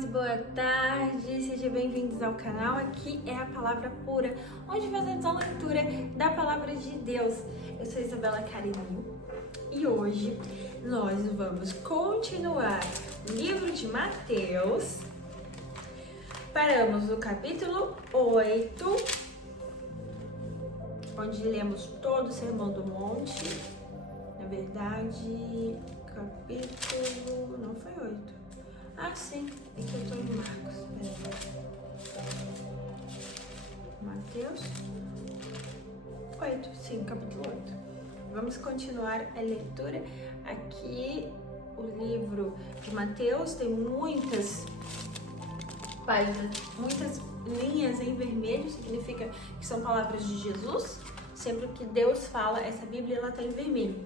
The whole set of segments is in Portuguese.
muito boa tarde, sejam bem-vindos ao canal. Aqui é a Palavra Pura, onde fazemos a leitura da Palavra de Deus. Eu sou Isabela Carinho e hoje nós vamos continuar o livro de Mateus. Paramos no capítulo 8, onde lemos todo o Sermão do Monte. Na verdade, capítulo... não foi 8. Ah, sim, é que eu tô em Marcos. Mateus 8, sim, capítulo 8. Vamos continuar a leitura. Aqui, o livro de Mateus tem muitas páginas, muitas linhas em vermelho, significa que são palavras de Jesus. Sempre que Deus fala, essa Bíblia ela tá em vermelho.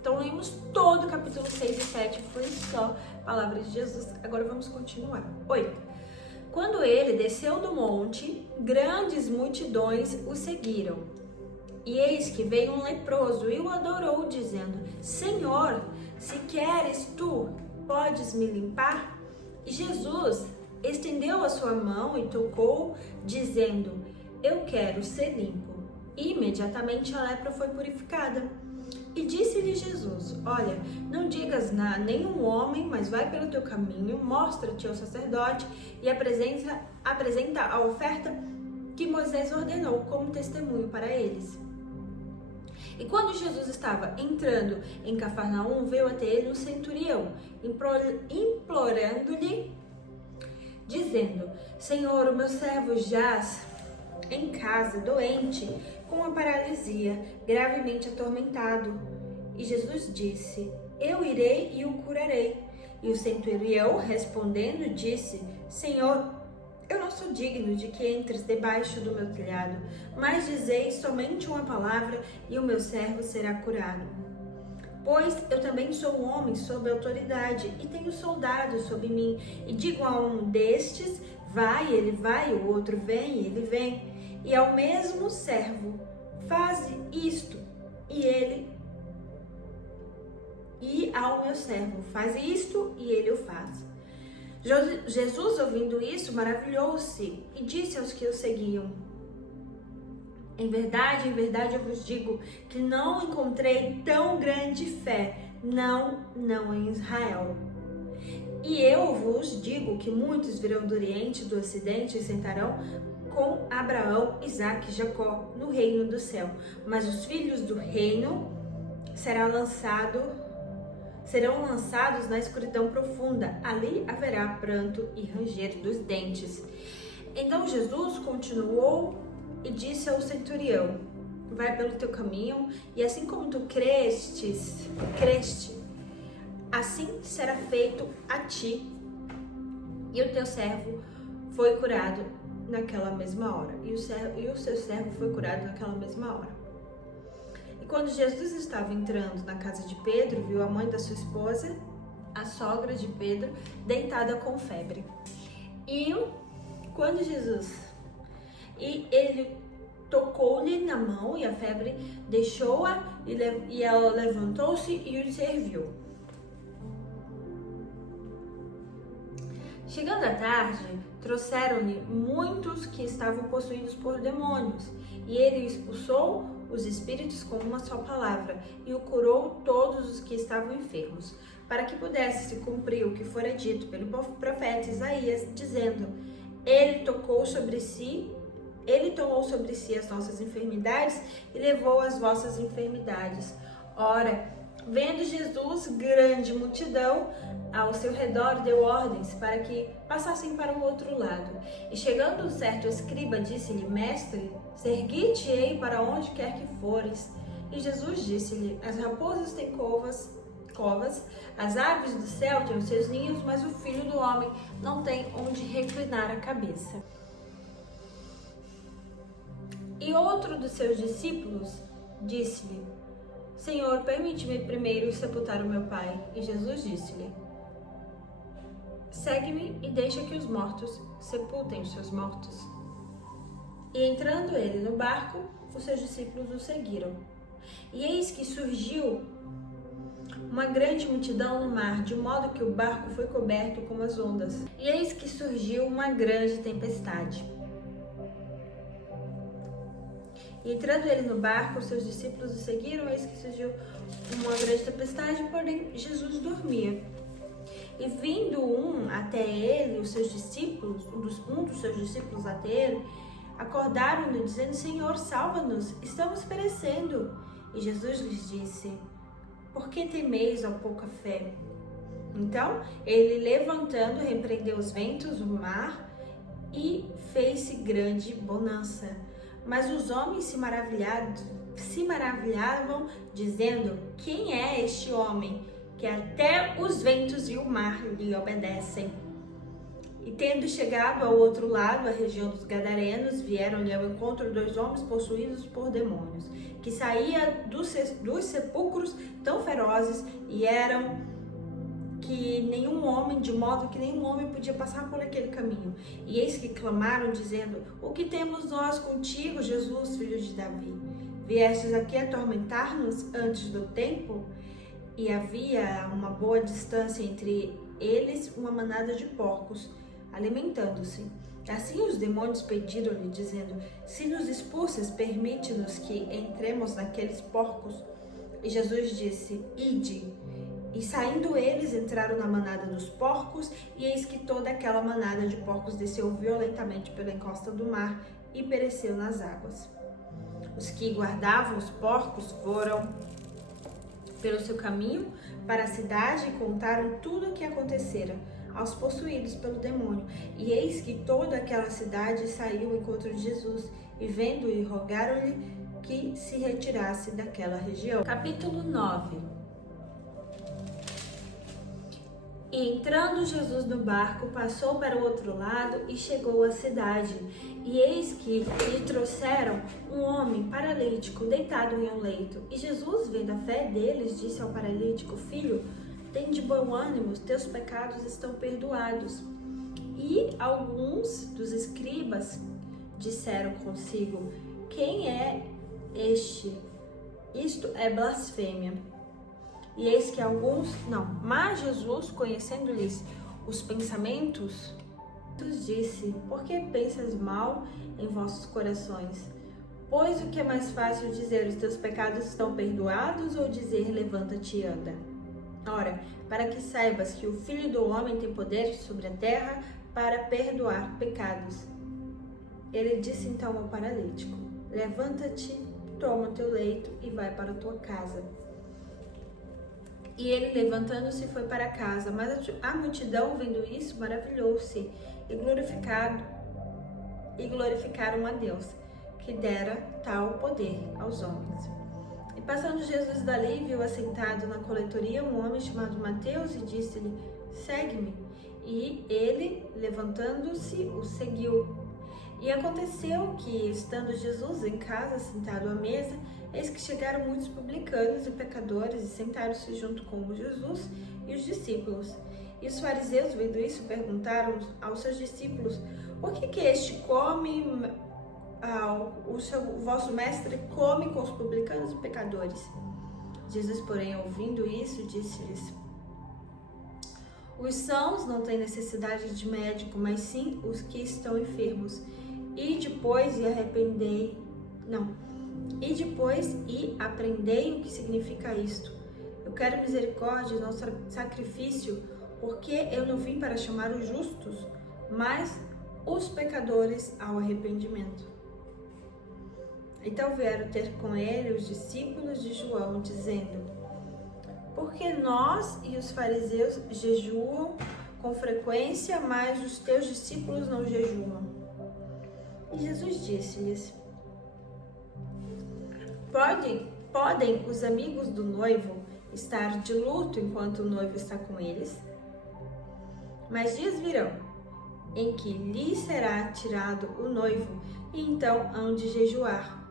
Então, lemos todo o capítulo 6 e 7, foi só palavras de Jesus. Agora vamos continuar. 8. Quando ele desceu do monte, grandes multidões o seguiram. E eis que veio um leproso e o adorou, dizendo: Senhor, se queres tu, podes me limpar? E Jesus estendeu a sua mão e tocou, dizendo: Eu quero ser limpo. E imediatamente a lepra foi purificada. E disse-lhe Jesus: Olha, não digas a nenhum homem, mas vai pelo teu caminho, mostra-te ao sacerdote e apresenta a oferta que Moisés ordenou como testemunho para eles. E quando Jesus estava entrando em Cafarnaum, veio até ele um centurião, implorando-lhe, dizendo: Senhor, o meu servo jaz em casa, doente, com uma paralisia, gravemente atormentado. E Jesus disse: Eu irei e o curarei. E o centurião, respondendo, disse: Senhor, eu não sou digno de que entres debaixo do meu telhado, mas dizei somente uma palavra e o meu servo será curado. Pois eu também sou um homem sob autoridade e tenho soldados sob mim, e digo a um destes: vai, ele vai, o outro vem, ele vem. E ao mesmo servo, faze isto, e ao meu servo, faz isto, e ele o faz. Jesus, ouvindo isso, maravilhou-se e disse aos que o seguiam: em verdade, eu vos digo que não encontrei tão grande fé, não em Israel. E eu vos digo que muitos virão do Oriente e do Ocidente e sentarão com Abraão, Isaque e Jacó no reino do céu. Mas os filhos do reino serão lançados na escuridão profunda. Ali haverá pranto e ranger dos dentes. Então Jesus continuou e disse ao centurião: vai pelo teu caminho, e assim como tu creste, assim será feito a ti. E o teu servo foi curado naquela mesma hora. E o seu servo foi curado naquela mesma hora. E quando Jesus estava entrando na casa de Pedro, viu a mãe da sua esposa, a sogra de Pedro, deitada com febre. E quando ele tocou-lhe na mão, e a febre deixou-a, e ela levantou-se e o serviu. Chegando à tarde, trouxeram-lhe muitos que estavam possuídos por demônios, e ele expulsou os espíritos com uma só palavra, e o curou todos os que estavam enfermos, para que pudesse se cumprir o que fora dito pelo profeta Isaías, dizendo: Ele tomou sobre si as nossas enfermidades e levou as vossas enfermidades. Ora, vendo Jesus grande multidão ao seu redor, deu ordens para que passassem para o outro lado. E chegando um certo escriba, disse-lhe: Mestre, ergue-te-ei para onde quer que fores. E Jesus disse-lhe: As raposas têm covas, as aves do céu têm os seus ninhos, mas o Filho do Homem não tem onde reclinar a cabeça. E outro dos seus discípulos disse-lhe: Senhor, permite-me primeiro sepultar o meu pai. E Jesus disse-lhe: Segue-me e deixa que os mortos sepultem os seus mortos. E entrando ele no barco, os seus discípulos o seguiram. E eis que surgiu uma grande multidão no mar, de modo que o barco foi coberto com as ondas. E eis que uma grande tempestade. E entrando ele no barco, os seus discípulos o seguiram, eis que surgiu uma grande tempestade, porém Jesus dormia. E vindo até ele, os seus discípulos, um dos seus discípulos até ele, acordaram-no, dizendo: Senhor, salva-nos, estamos perecendo. E Jesus lhes disse: por que temeis, ó pouca fé? Então, ele levantando, repreendeu os ventos, o mar, e fez-se grande bonança. Mas os homens se maravilhavam, dizendo: quem é este homem, que até os ventos e o mar lhe obedecem? E tendo chegado ao outro lado, a região dos Gadarenos, vieram-lhe ao encontro 2 homens possuídos por demônios, que saíam dos sepulcros tão ferozes e eram que nenhum homem, de modo que nenhum homem podia passar por aquele caminho. E eis que clamaram, dizendo: o que temos nós contigo, Jesus, filho de Davi? Viestes aqui atormentar-nos antes do tempo? E havia uma boa distância entre eles uma manada de porcos, alimentando-se. Assim os demônios pediram-lhe, dizendo: se nos expulsas, permite-nos que entremos naqueles porcos. E Jesus disse: ide. E saindo eles, entraram na manada dos porcos, e eis que toda aquela manada de porcos desceu violentamente pela encosta do mar e pereceu nas águas. Os que guardavam os porcos foram pelo seu caminho para a cidade e contaram tudo o que acontecera aos possuídos pelo demônio. E eis que toda aquela cidade saiu ao encontro de Jesus, e vendo-o, rogaram-lhe que se retirasse daquela região. Capítulo 9. E entrando Jesus no barco, passou para o outro lado e chegou à cidade. E eis que lhe trouxeram um homem paralítico deitado em um leito. E Jesus, vendo a fé deles, disse ao paralítico: filho, tem de bom ânimo, teus pecados estão perdoados. E alguns dos escribas disseram consigo: quem é este? Isto é blasfêmia. E eis que mas Jesus, conhecendo-lhes os pensamentos, disse: por que pensas mal em vossos corações? Pois o que é mais fácil dizer: os teus pecados estão perdoados, ou dizer: levanta-te e anda? Ora, para que saibas que o Filho do Homem tem poder sobre a terra para perdoar pecados. Ele disse então ao paralítico: levanta-te, toma o teu leito e vai para a tua casa. E ele, levantando-se, foi para casa. Mas a multidão, vendo isso, maravilhou-se e glorificaram a Deus, que dera tal poder aos homens. E passando Jesus dali, viu assentado na coletoria um homem chamado Mateus e disse-lhe: segue-me. E ele, levantando-se, o seguiu. E aconteceu que, estando Jesus em casa, sentado à mesa, eis que chegaram muitos publicanos e pecadores e sentaram-se junto com Jesus e os discípulos. E os fariseus, vendo isso, perguntaram aos seus discípulos: por que este come, o vosso mestre come com os publicanos e pecadores? Jesus, porém, ouvindo isso, disse-lhes: os sãos não têm necessidade de médico, mas sim os que estão enfermos. E depois aprendei o que significa isto. Eu quero misericórdia e não sacrifício, porque eu não vim para chamar os justos, mas os pecadores ao arrependimento. Então vieram ter com ele os discípulos de João, dizendo: porque nós e os fariseus jejuam com frequência, mas os teus discípulos não jejuam. E Jesus disse-lhes: Podem os amigos do noivo estar de luto enquanto o noivo está com eles? Mas dias virão em que lhe será tirado o noivo, e então hão de jejuar.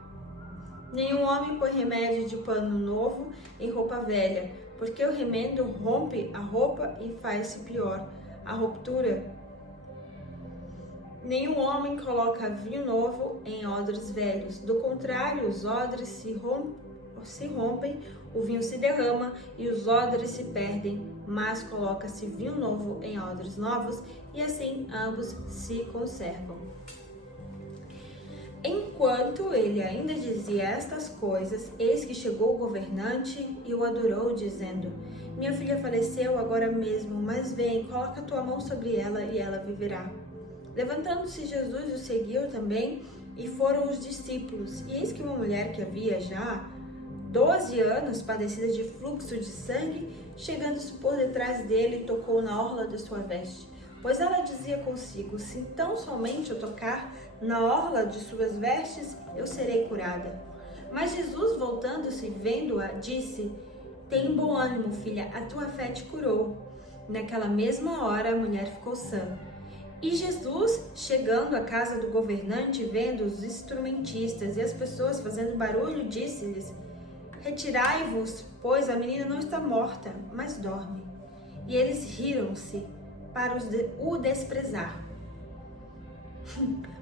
Nenhum homem põe remédio de pano novo em roupa velha, porque o remendo rompe a roupa e faz-se pior a ruptura. Nenhum homem coloca vinho novo em odres velhos. Do contrário, os odres se rompem, o vinho se derrama e os odres se perdem. Mas coloca-se vinho novo em odres novos e assim ambos se conservam. Enquanto ele ainda dizia estas coisas, eis que chegou o governante e o adorou, dizendo: minha filha faleceu agora mesmo, mas vem, coloca a tua mão sobre ela e ela viverá. Levantando-se, Jesus o seguiu também, e foram os discípulos. E eis que uma mulher que havia já 12 anos, padecida de fluxo de sangue, chegando-se por detrás dele, tocou na orla da sua veste. Pois ela dizia consigo: se tão somente eu tocar na orla de suas vestes, eu serei curada. Mas Jesus, voltando-se, vendo-a, disse: tem bom ânimo, filha, a tua fé te curou. Naquela mesma hora, a mulher ficou sã. E Jesus, chegando à casa do governante, vendo os instrumentistas e as pessoas fazendo barulho, disse-lhes: retirai-vos, pois a menina não está morta, mas dorme. E eles riram-se para o desprezar.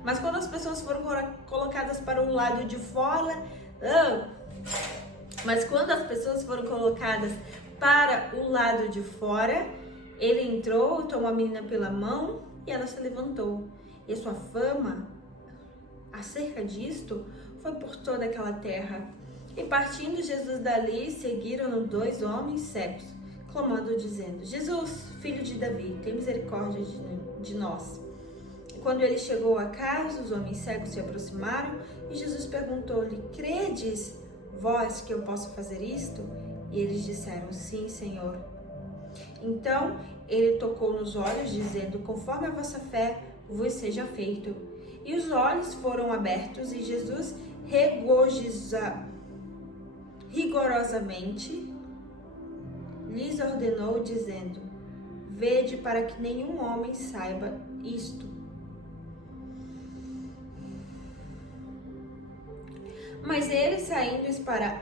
Mas quando as pessoas foram colocadas para o lado de fora, ele entrou, tomou a menina pela mão e ela se levantou. E a sua fama acerca disto foi por toda aquela terra. E partindo Jesus dali, seguiram-no 2 homens cegos, clamando, dizendo: Jesus, filho de Davi, tem misericórdia de nós. E quando ele chegou à casa, os homens cegos se aproximaram e Jesus perguntou-lhe: credes vós que eu posso fazer isto? E eles disseram: sim, Senhor. Então ele tocou nos olhos, dizendo: conforme a vossa fé vos seja feito. E os olhos foram abertos e Jesus rigorosamente lhes ordenou, dizendo: vede para que nenhum homem saiba isto. Mas eles, saindo,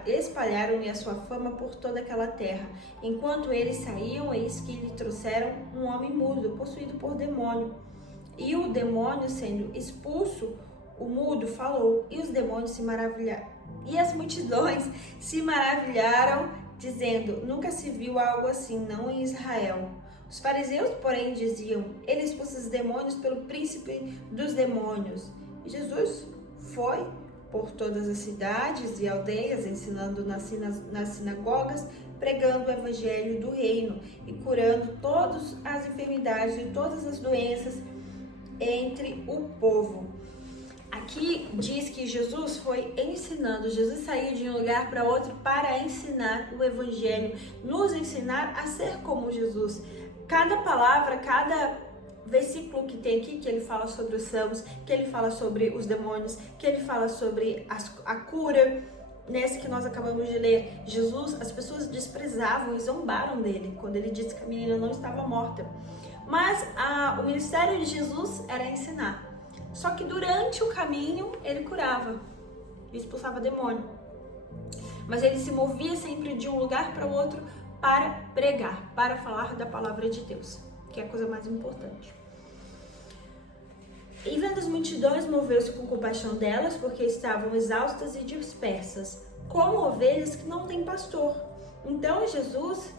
espalharam-lhe a sua fama por toda aquela terra. Enquanto eles saíam, eis que lhe trouxeram um homem mudo, possuído por demônio. E o demônio, sendo expulso, o mudo falou, e os demônios se maravilharam. E as multidões se maravilharam, dizendo: nunca se viu algo assim, não em Israel. Os fariseus, porém, diziam: ele expulsa os demônios pelo príncipe dos demônios. E Jesus foi por todas as cidades e aldeias, ensinando nas sinagogas, pregando o evangelho do reino e curando todas as enfermidades e todas as doenças entre o povo. Aqui diz que Jesus foi ensinando, Jesus saiu de um lugar para outro para ensinar o evangelho, nos ensinar a ser como Jesus. Cada palavra, cada versículo que tem aqui, que ele fala sobre os salmos, que ele fala sobre os demônios, que ele fala sobre a cura, nesse que nós acabamos de ler, Jesus, as pessoas desprezavam e zombaram dele, quando ele disse que a menina não estava morta. Mas o ministério de Jesus era ensinar. Só que durante o caminho, ele curava e expulsava demônio. Mas ele se movia sempre de um lugar para o outro para pregar, para falar da palavra de Deus, que é a coisa mais importante. E vendo as multidões, moveu-se com compaixão delas, porque estavam exaustas e dispersas, como ovelhas que não têm pastor. Então Jesus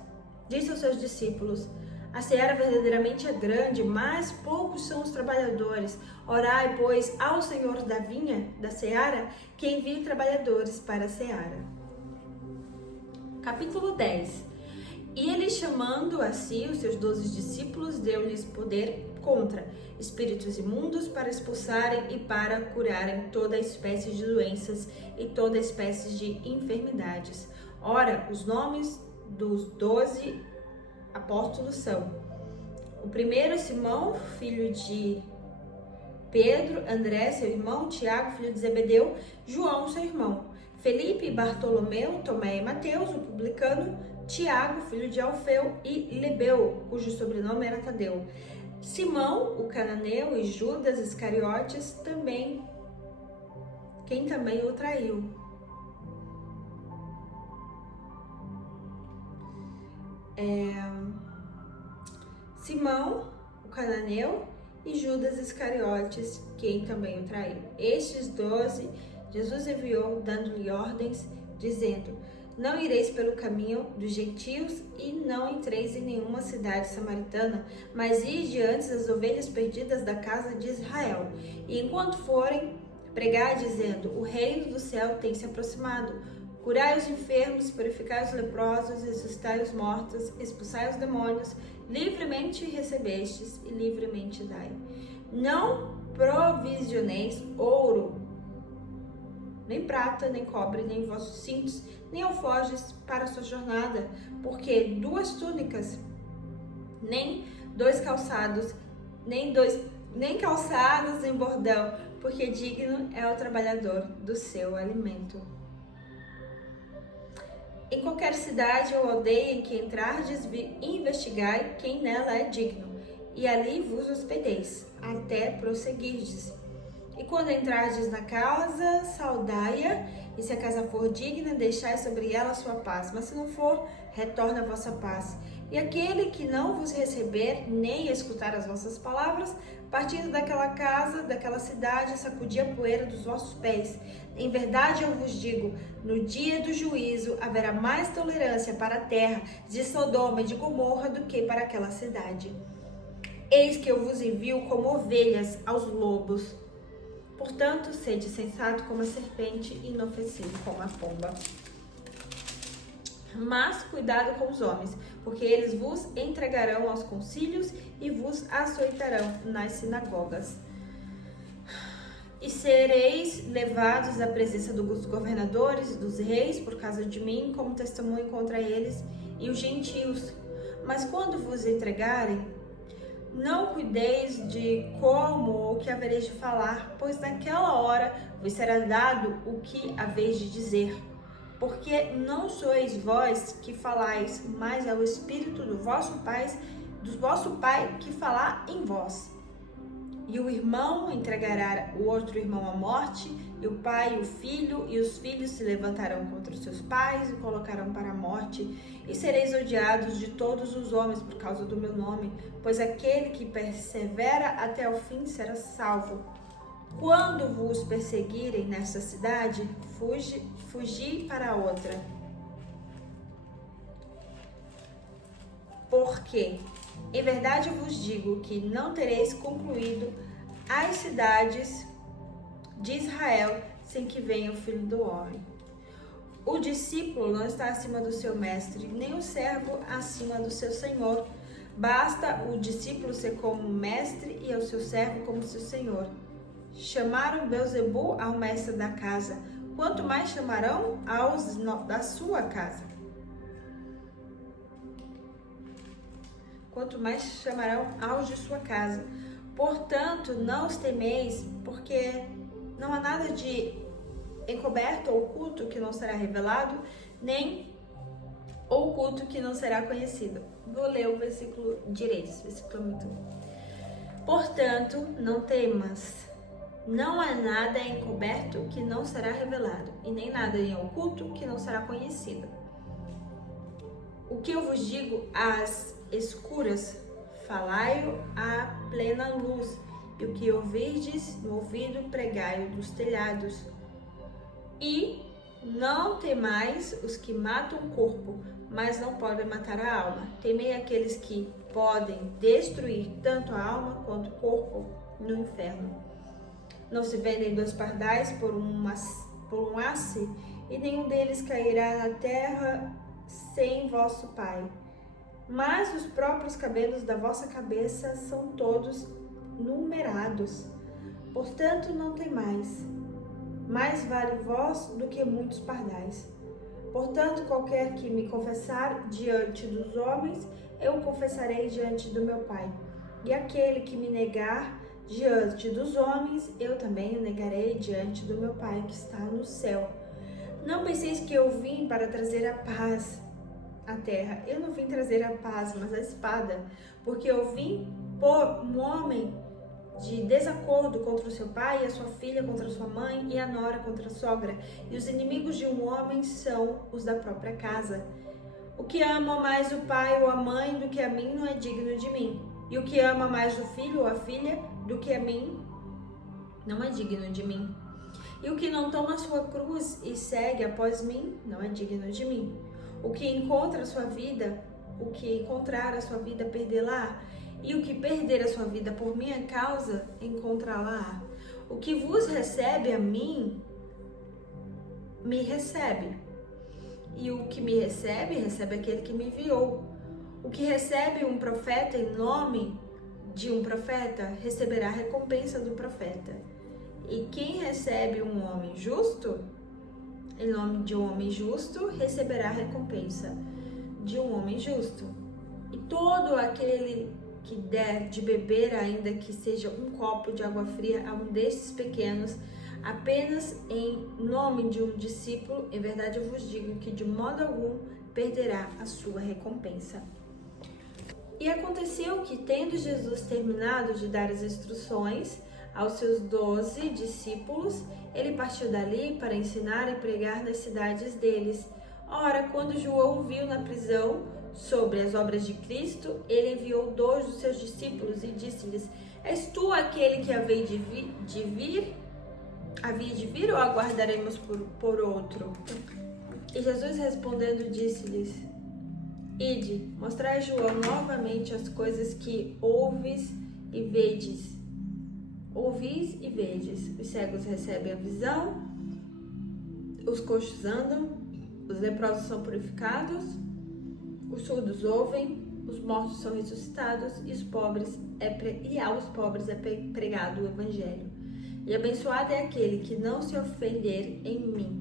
disse aos seus discípulos: a seara verdadeiramente é grande, mas poucos são os trabalhadores. Orai, pois, ao Senhor da vinha, da seara, que envie trabalhadores para a seara. Capítulo 10. E ele, chamando a si os seus 12 discípulos, deu-lhes poder contra espíritos imundos para expulsarem e para curarem toda espécie de doenças e toda espécie de enfermidades. Ora, os nomes dos 12 apóstolos são: o primeiro, Simão, filho de Pedro, André, seu irmão, Tiago, filho de Zebedeu, João, seu irmão, Felipe, Bartolomeu, Tomé e Mateus, o publicano, Tiago, filho de Alfeu, e Lebeu, cujo sobrenome era Tadeu, Simão, o cananeu, e Judas Iscariotes, quem também o traiu. Simão, o cananeu, e Judas Iscariotes, quem também o traiu. Estes 12 Jesus enviou, dando-lhe ordens, dizendo: Não ireis pelo caminho dos gentios e não entreis em nenhuma cidade samaritana, mas ide antes as ovelhas perdidas da casa de Israel. E enquanto forem, pregai dizendo: o reino do céu tem se aproximado. Curai os enfermos, purificai os leprosos, ressuscitai os mortos, expulsai os demônios. Livremente recebestes e livremente dai. Não provisioneis ouro, nem prata, nem cobre, nem vossos cintos, nem alforjes para a sua jornada, porque 2 túnicas, nem 2 calçados, nem calçados em bordão, porque digno é o trabalhador do seu alimento. Em qualquer cidade ou aldeia em que entrardes, investigai quem nela é digno, e ali vos hospedeis, até prosseguirdes. E quando entrardes na casa, saudai-a, e se a casa for digna, deixai sobre ela a sua paz. Mas se não for, retorna a vossa paz. E aquele que não vos receber, nem escutar as vossas palavras, partindo daquela casa, daquela cidade, sacudi a poeira dos vossos pés. Em verdade eu vos digo, no dia do juízo haverá mais tolerância para a terra de Sodoma e de Gomorra do que para aquela cidade. Eis que eu vos envio como ovelhas aos lobos. Portanto, sede sensato como a serpente e inofensivo como a pomba. Mas cuidado com os homens, porque eles vos entregarão aos concílios e vos açoitarão nas sinagogas. E sereis levados à presença dos governadores e dos reis por causa de mim, como testemunho contra eles e os gentios. Mas quando vos entregarem, não cuideis de como ou o que havereis de falar, pois naquela hora vos será dado o que haveis de dizer. Porque não sois vós que falais, mas é o Espírito do vosso Pai que falar em vós. E o irmão entregará o outro irmão à morte, e o pai o filho, e os filhos se levantarão contra os seus pais e colocarão para a morte. E sereis odiados de todos os homens por causa do meu nome, pois aquele que persevera até o fim será salvo. Quando vos perseguirem nesta cidade, fugi para outra. Porque, em verdade eu vos digo que não tereis concluído as cidades de Israel sem que venha o Filho do Homem. O discípulo não está acima do seu mestre, nem o servo acima do seu senhor. Basta o discípulo ser como mestre e o seu servo como seu senhor. Chamaram Beelzebu ao mestre da casa, quanto mais chamarão aos da sua casa. Quanto mais chamarão aos de sua casa. Portanto, não os temeis, porque não há nada de encoberto ou oculto que não será revelado, nem oculto que não será conhecido. Vou ler o versículo direito, esse versículo é muito bom. Portanto, não temas, não há nada encoberto que não será revelado, e nem nada em oculto que não será conhecido. O que eu vos digo às escuras, falai-o à plena luz, e o que ouvirdes no ouvido, pregai-o dos telhados. E não temais os que matam o corpo, mas não podem matar a alma. Temei aqueles que podem destruir tanto a alma quanto o corpo no inferno. Não se vendem 2 pardais por um asse, e nenhum deles cairá na terra sem vosso Pai. Mas os próprios cabelos da vossa cabeça são todos numerados. Portanto, não temais. Mais vale vós do que muitos pardais. Portanto, qualquer que me confessar diante dos homens, eu o confessarei diante do meu Pai. E aquele que me negar diante dos homens, eu também o negarei diante do meu Pai que está no céu. Não penseis que eu vim para trazer a paz à terra. Eu não vim trazer a paz, mas a espada. Porque eu vim pôr um homem de desacordo contra o seu pai, e a sua filha contra a sua mãe, e a nora contra a sogra. E os inimigos de um homem são os da própria casa. O que ama mais o pai ou a mãe do que a mim não é digno de mim. E o que ama mais o filho ou a filha do que a mim não é digno de mim. E o que não toma a sua cruz e segue após mim, não é digno de mim. O que encontrar a sua vida, perdê-la. E o que perder a sua vida por minha causa, encontrá-la. O que vos recebe a mim, me recebe. E o que me recebe, recebe aquele que me enviou. O que recebe um profeta em nome de um profeta, receberá a recompensa do profeta. E quem recebe um homem justo, em nome de um homem justo, receberá a recompensa de um homem justo. E todo aquele que der de beber, ainda que seja um copo de água fria, a um destes pequenos, apenas em nome de um discípulo, em verdade eu vos digo que de modo algum perderá a sua recompensa. E aconteceu que, tendo Jesus terminado de dar as instruções aos seus 12 discípulos, ele partiu dali para ensinar e pregar nas cidades deles. Ora, quando João viu na prisão sobre as obras de Cristo, ele enviou 2 dos seus discípulos e disse-lhes: És tu aquele que havia de vir ou aguardaremos por outro? E Jesus respondendo disse-lhes: Ide, mostrai a João novamente as coisas que ouvis e vedes. Ouvis e vedes. Os cegos recebem a visão, os coxos andam, os leprosos são purificados, os surdos ouvem, os mortos são ressuscitados e aos pobres é pregado o evangelho. E abençoado é aquele que não se ofender em mim.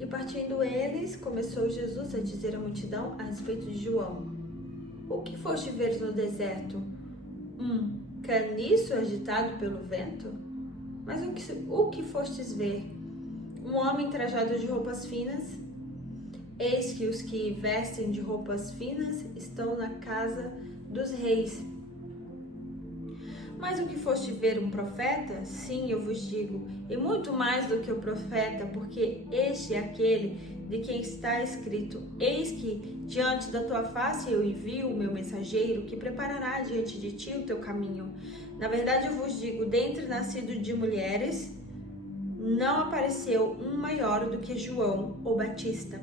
E partindo eles, começou Jesus a dizer à multidão a respeito de João: O que foste ver no deserto? Caniço agitado pelo vento? Mas o que fostes ver? Um homem trajado de roupas finas? Eis que os que vestem de roupas finas estão na casa dos reis. Mas o que foste ver um profeta? Sim, eu vos digo, e muito mais do que o profeta, porque este é aquele de quem está escrito: Eis que diante da tua face eu envio o meu mensageiro, que preparará diante de ti o teu caminho. Na verdade eu vos digo, dentre nascidos de mulheres, não apareceu um maior do que João, o Batista.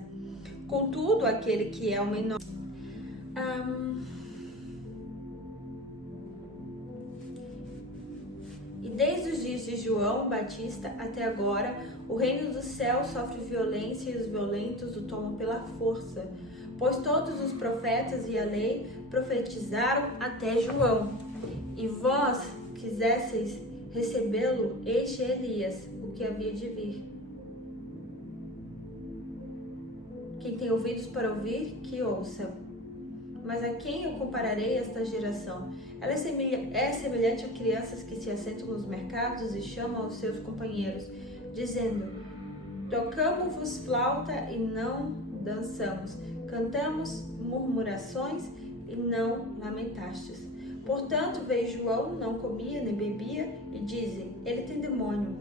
Contudo, aquele que é o menor... E desde os dias de João Batista até agora, o reino do céu sofre violência e os violentos o tomam pela força. Pois todos os profetas e a lei profetizaram até João. E vós quisesseis recebê-lo, este é Elias, o que havia de vir. Quem tem ouvidos para ouvir, que ouça. Mas a quem eu compararei esta geração? Ela é semelhante a crianças que se assentam nos mercados e chamam os seus companheiros, dizendo: Tocamo-vos flauta e não dançamos, cantamos murmurações e não lamentastes. Portanto, veio João, não comia nem bebia, e dizem: Ele tem demônio.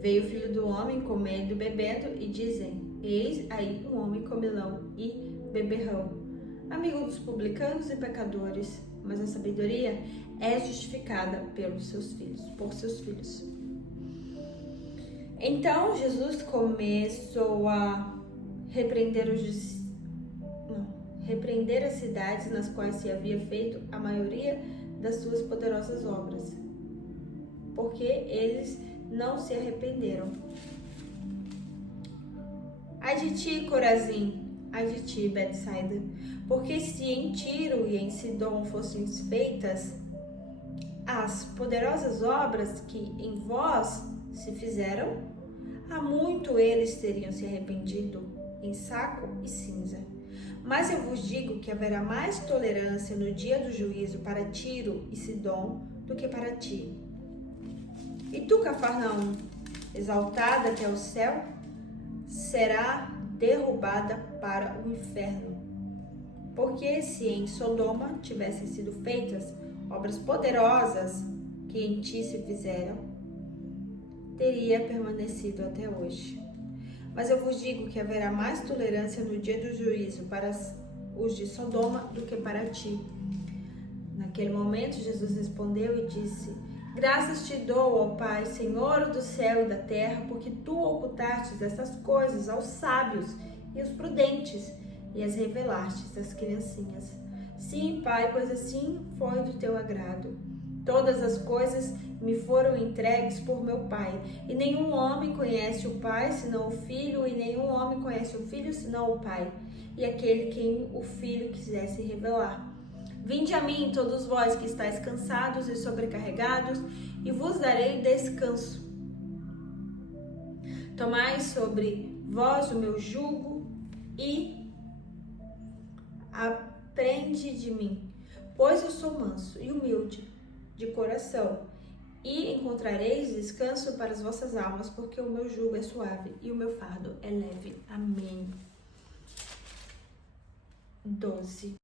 Veio o Filho do Homem comendo e bebendo, e dizem: Eis aí um homem comilão e beberrão, amigo dos publicanos e pecadores, mas a sabedoria é justificada por seus filhos. Então Jesus começou a repreender as cidades nas quais se havia feito a maioria das suas poderosas obras, porque eles não se arrependeram. Ai de ti, Corazim! Ai de ti, Betsaida! Porque se em Tiro e em Sidom fossem feitas as poderosas obras que em vós se fizeram, há muito eles teriam se arrependido em saco e cinza. Mas eu vos digo que haverá mais tolerância no dia do juízo para Tiro e Sidom do que para ti. E tu, Cafarnaum, exaltada até o céu, será derrubada para o inferno. Porque se em Sodoma tivessem sido feitas obras poderosas que em ti se fizeram, teria permanecido até hoje. Mas eu vos digo que haverá mais tolerância no dia do juízo para os de Sodoma do que para ti. Naquele momento, Jesus respondeu e disse: Graças te dou, ó Pai, Senhor do céu e da terra, porque tu ocultastes essas coisas aos sábios e aos prudentes e as revelastes às criancinhas. Sim, Pai, pois assim foi do teu agrado. Todas as coisas me foram entregues por meu Pai, e nenhum homem conhece o Pai senão o Filho, e nenhum homem conhece o Filho senão o Pai, e aquele quem o Filho quisesse revelar. Vinde a mim, todos vós que estáis cansados e sobrecarregados, e vos darei descanso. Tomai sobre vós o meu jugo e aprende de mim, pois eu sou manso e humilde de coração, e encontrareis descanso para as vossas almas, porque o meu jugo é suave e o meu fardo é leve. Amém. 12.